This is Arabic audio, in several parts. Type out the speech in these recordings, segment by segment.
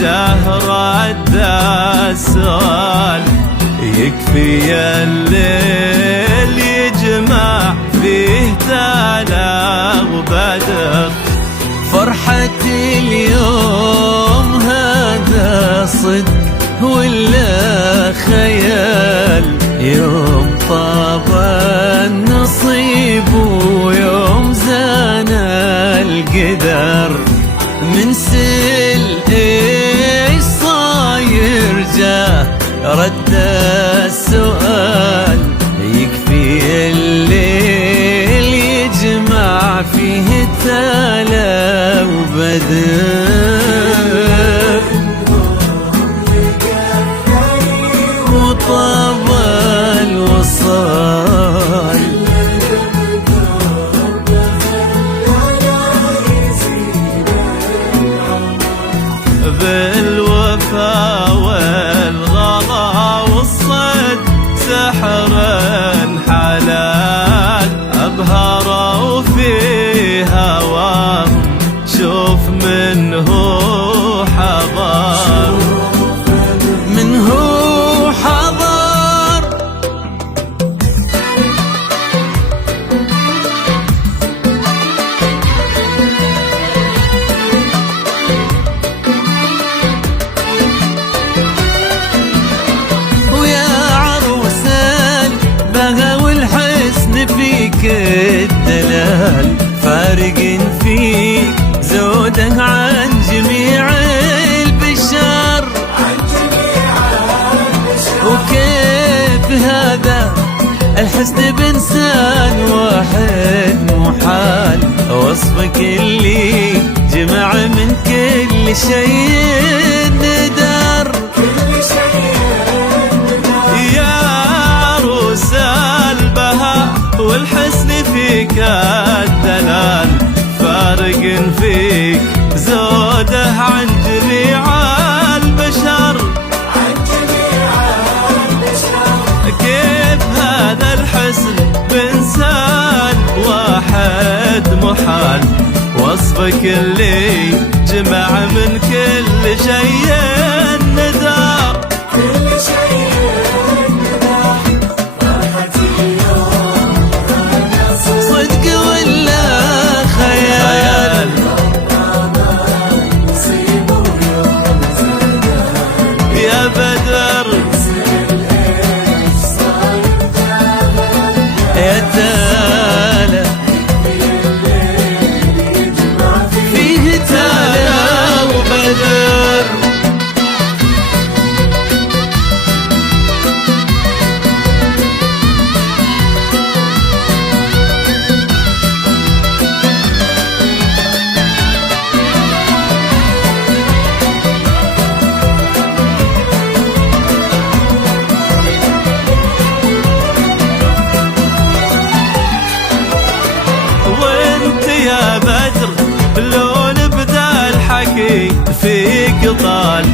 جهر السؤال يكفي الليل يجمع فيه تلا وبدر. فرحة اليوم هذا صدق ولا خيال، يوم طاب النصيب ويوم زان القدر. من سل ايش صاير جاه رد السؤال، يكفي الليل يجمع فيه تلا وبدر. وطاب الوصال بالوفا والغلا والصد سحر حلال، أبهروا في هواهم شوف منه حضار، منه حضار. فيك الدلال فارق فيك زوده عن جميع البشر، وكيف هذا الحسن بإنسان واحد محال، وصفك اللي جمع من كل شيء ندر. يا عروس البهاء والحسن فيك الدلال فارق فيك زوده عن جميع البشر، كيف هذا الحسن بإنسان واحد محال، وصفك اللي جمع من كل شيء ندار. فيك طال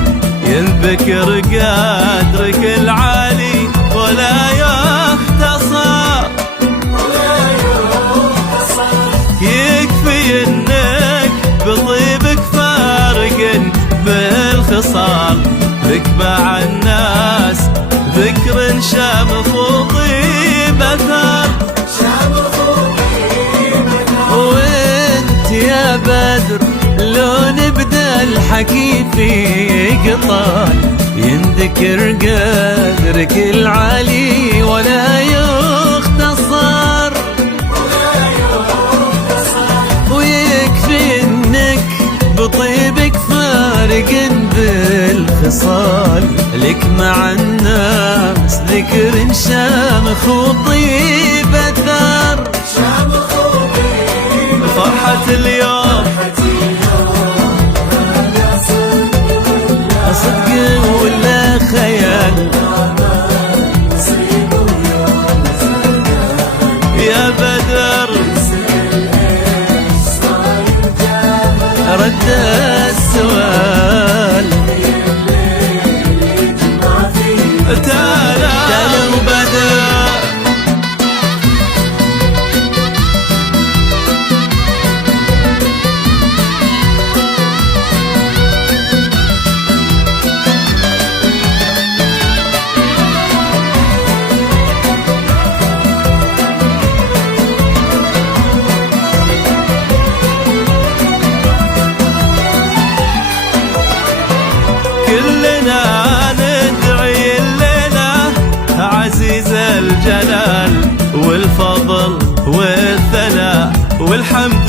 ينذكر قدرك العالي ولا يختصر، يكفي انك بطيبك فارق بالخصال، لك مع الناس ذكر شامخ وطيب اثر. وانت يا بدر لو نبدا الحكي فيك طال، ينذكر قدرك العالي ولا يختصر، ويكفي انك بطيبك فارق بالخصال، لك مع الناس ذكر شامخ وطيب اثر. فرحة اليوم صدق ولا خيال، يا بدر رد السؤال. تلا وبدر والحمد